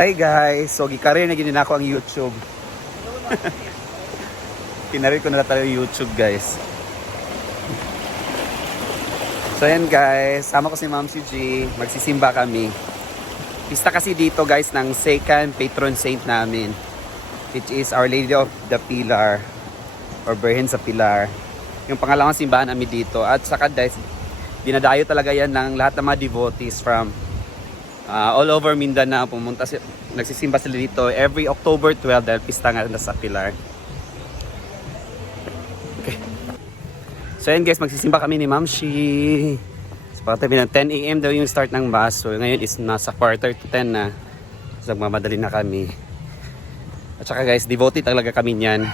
Hi guys! So gikarir na ginin ako ang YouTube. Kinarir ko na tayo yung YouTube guys. So ayan guys, sama ko si Ma'am si G. Magsisimba kami. Pista kasi dito guys ng second patron saint namin, which is Our Lady of the Pilar or Birhen sa Pilar. Yung pangalawang simbahan namin dito. At saka guys, dinadayo talaga yan ng lahat ng mga devotees from all over Mindanao. Nagsisimba sila dito every October 12 dahil pista nga na sa Pilar. Okay. So yun guys, magsisimba kami ni Ma'am Shi. So pagkatabi ng 10 AM daw yung start ng mass. So ngayon is nasa quarter to 10 na. So magmamadali na kami. At saka guys, devotee talaga kami niyan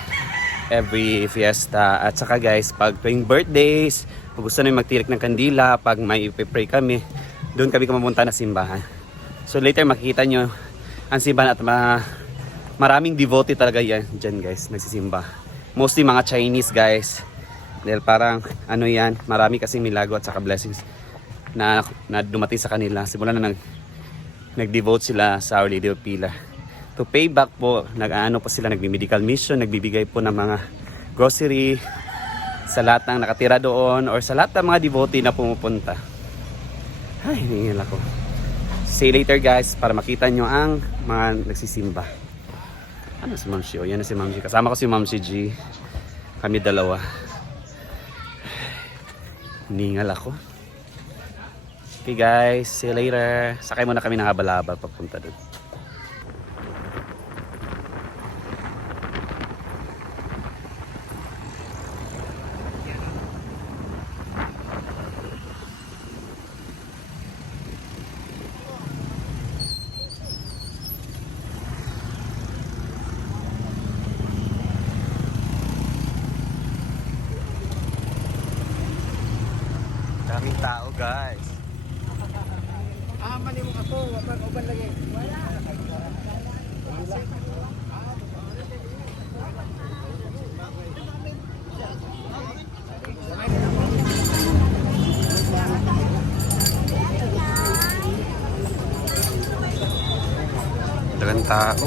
every fiesta. At saka guys, pag tuwing birthdays, pag gusto namin magtirik ng kandila, pag may ipipray kami, doon kami pumunta na simbahan. So later makikita nyo ang simbahan at maraming devotee talaga yan dyan guys, nagsisimba. Mostly mga Chinese guys. Dahil parang ano yan, marami kasing milagro at saka blessings na dumating sa kanila. Simula na nag-devote sila sa Our Lady of Pilar. To pay back po, nag-ano po sila, nagbi-medical mission, nagbibigay po ng mga grocery sa lahat ng nakatira doon or sa lahat ng mga devotee na pumupunta. Ay, hingil ako. See you later guys para makita nyo ang mga nagsisimba. Ano si Ma'am Shi? O yan na si Ma'am Shi. Kasama ko si Ma'am si G. Kami dalawa. Hingil ako. Okay guys, see you later. Sakay muna kami ng habal-habal papunta doon. Daming tao guys. Mani mo ako, wapag uban lagi. Wala. Dagang tao.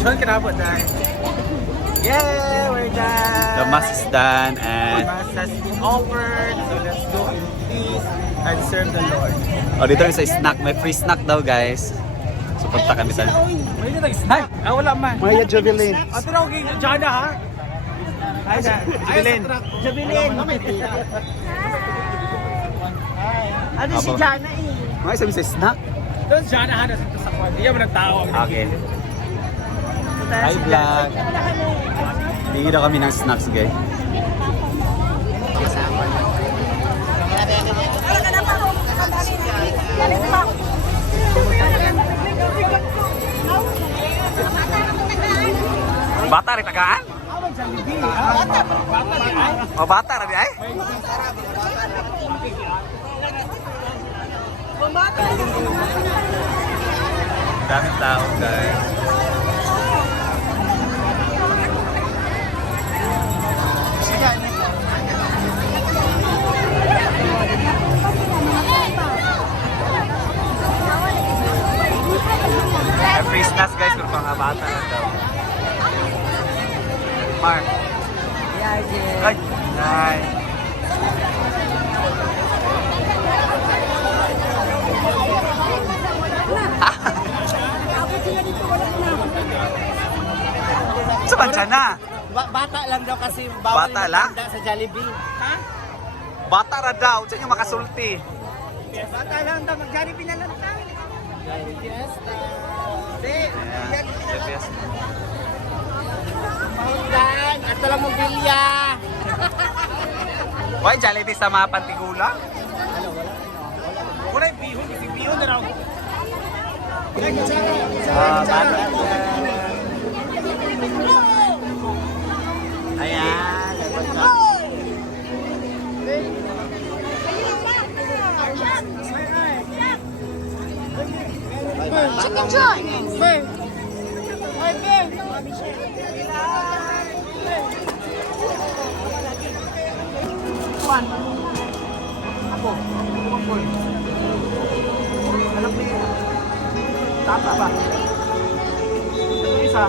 John Canabo done. Yeah, we're done. The mass is done and Mass has been offered. So let's go in peace and serve the Lord. oh, dito rin sa snack, may free snack daw guys. So punta kami sa May nito snack. Wala man. Maya Jovelin. Ito na okay, Jana ha? Hi, Jubilin. Jubilin. Ano si Jana eh? Mga isa sa snack. Doon siya na hanas ito sa kwarto. Yan mo ng tao. Okay. Hi vlog. Bigyan daw kami ng snacks guys. Bata rin tagaan? Oh, bata rin ay? Daming tao guys. Free snacks guys, pero mga bata na daw. Mark. Ay, ay. Sa bansa na? Bata lang daw kasi bawal Bata lang? matanda sa Jollibee. Ha? Bata ra daw, sa inyo makasulti. Bata lang daw, mag-Jollibee na lang tayo. Jollibee Fiesta. Yes. Maundan, ato lang mobilya. Why Jollibee sa mga pantigula? Wala yung bihon, kasi bihon na raw. Bata. Ayan. Chicken joy. Ako. Alam mo yun. Tata ba? Isa.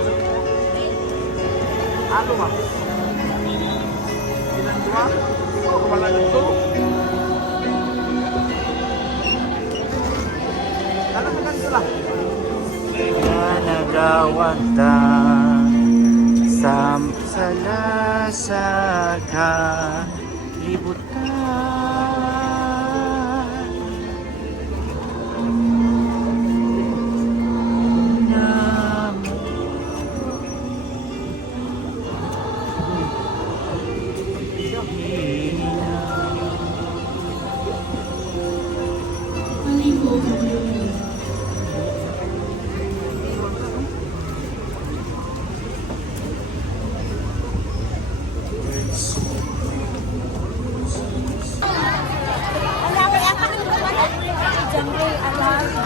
Ano ba? Ilan dua? Oh, wala na ito. Alam mo ganito lang. Nagawanta sa lasa ka libutan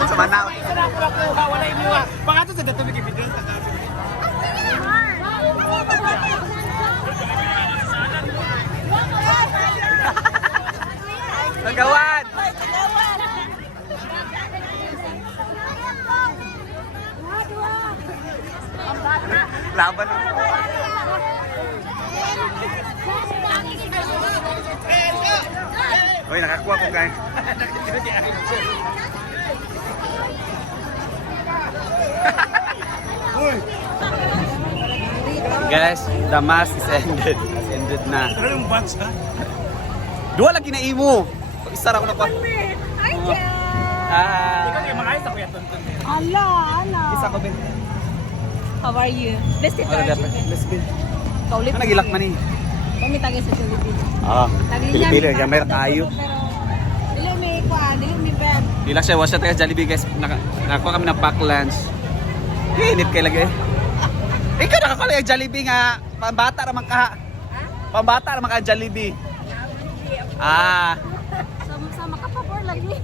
sa Manao. Sarap ko kuha, wala yung muha. Baka ito sa dato nag-ibigay sa kasi. Nagawan! Laban mo. Uy, nakakuha ko guys. Guys, the mass is ended. Has ended na. Ano yung box ha? Dua lagi na imo. Isa ra ko na pa. Ikaw yung mga ayos ako yan. Ala. Isa ko ben. How are you? Best ito. Let's be. Kaulit. Ano nagilak man ni? Kami tagay sa Philippines. Ah, Pilipino, yung may tayo. Dili may kuan, dili may bed. Dila siya, wasya tayo Jollibee guys. Nakakuha kami ng pack lunch. Init kayo lagi. Ikaw nakakala yung Jollibee nga. Pambata naman ka. Pambata naman ka Jollibee. Ah. Sama-sama ka pa por lagi.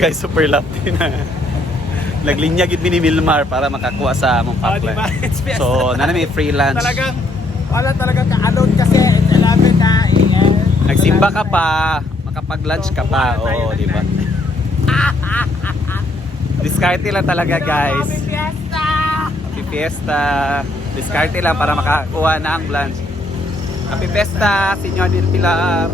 Guys, super lapti na. Naglinya gid ni Milmar para makakuha sa among pack diba? lunch. It's best. So, nana may free lunch. Talagang, wala talagang ka-alone kasi. It's 11 na. Nagsimba ka pa, makapag-lunch ka pa. Oo, di ba? Diskarte lang talaga, guys. Happy Fiesta! Happy Fiesta. Diskarte lang para makakuha na ang lunch. Happy Fiesta, Senyor Del Pilar.